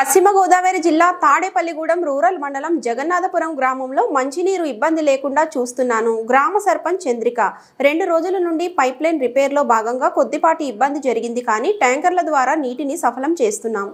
పశ్చిమ గోదావరి జిల్లా తాడేపల్లిగూడెం రూరల్ మండలం జగన్నాథపురం గ్రామంలో మంచినీరు ఇబ్బంది లేకుండా చూస్తున్నాను. గ్రామ సర్పంచ్ చంద్రిక 2 రోజుల నుండి పైప్లైన్ రిపేర్లో భాగంగా కొద్దిపాటి ఇబ్బంది జరిగింది కానీ ట్యాంకర్ల ద్వారా నీటిని సఫలం చేస్తున్నాం.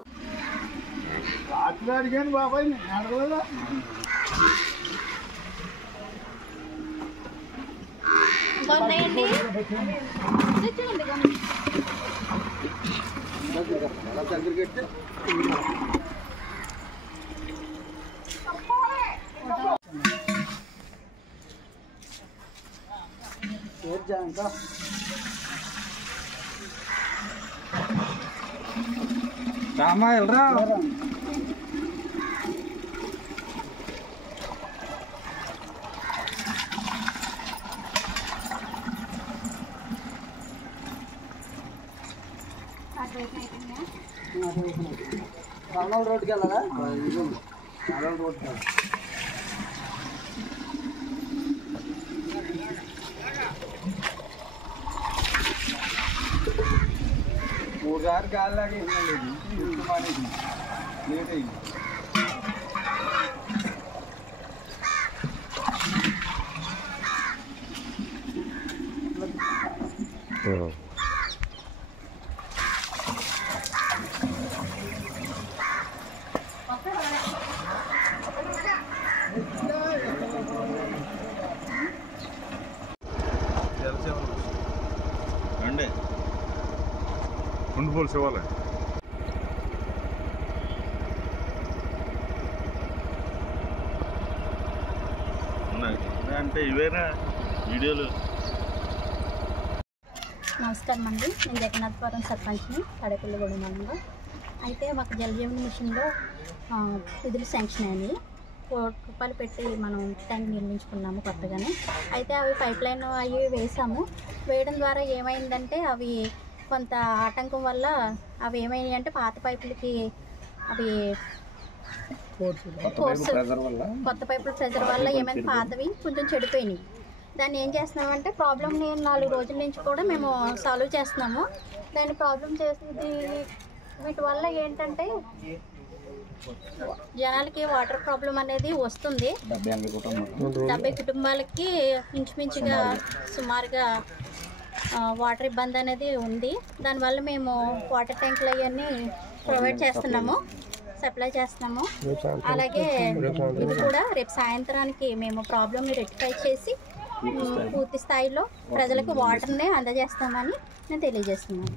రామా ఎల్రా రామల్ రోడ్కి వెళ్ళాలా రామల్ రోడ్కి వెళ్ళాలి. మూడుసార్లు గాలి లాగా ఇవ్వలేదు లేట్ అయింది. రండి ఉండిపోలు శివాలయం అంటే ఇవేనా వీడియోలు. నమస్కారం అండి, నేను జగన్నాథపురం సర్పంచ్ని తాడేపల్లిగూడెం మండలంలో. అయితే మాకు జలజీవన్ మిషన్లో నిధులు శాంక్షన్ అయ్యాయి. 1 కోటి రూపాయలు పెట్టి మనం ట్యాంక్ నిర్మించుకున్నాము కొత్తగానే. అయితే అవి పైప్ లైన్ అవి వేయడం ద్వారా ఏమైందంటే అవి కొంత ఆటంకం వల్ల అవి ఏమైనాయి అంటే పాత పైపులకి అవి కొత్త పైపుల ప్రెజర్ వల్ల ఏమైనా పాతవి కొంచెం చెడిపోయినాయి. దాన్ని ఏం చేస్తున్నామంటే ప్రాబ్లమ్ని 4 రోజుల నుంచి కూడా మేము సాల్వ్ చేస్తున్నాము. దాన్ని ప్రాబ్లం చేసేది వీటి వల్ల ఏంటంటే జనాలకి వాటర్ ప్రాబ్లం అనేది వస్తుంది. 70 కుటుంబాలకి ఇంచుమించుగా సుమారుగా వాటర్ ఇబ్బంది అనేది ఉంది. దానివల్ల మేము వాటర్ ట్యాంకులు అవన్నీ ప్రొవైడ్ చేస్తున్నాము, సప్లై చేస్తున్నాము. అలాగే ఇది కూడా రేపు సాయంత్రానికి మేము ప్రాబ్లమ్ని రెక్టిఫై చేసి పూర్తి స్థాయిలో ప్రజలకు వాటర్ని అందజేస్తామని నేను తెలియజేస్తున్నాను.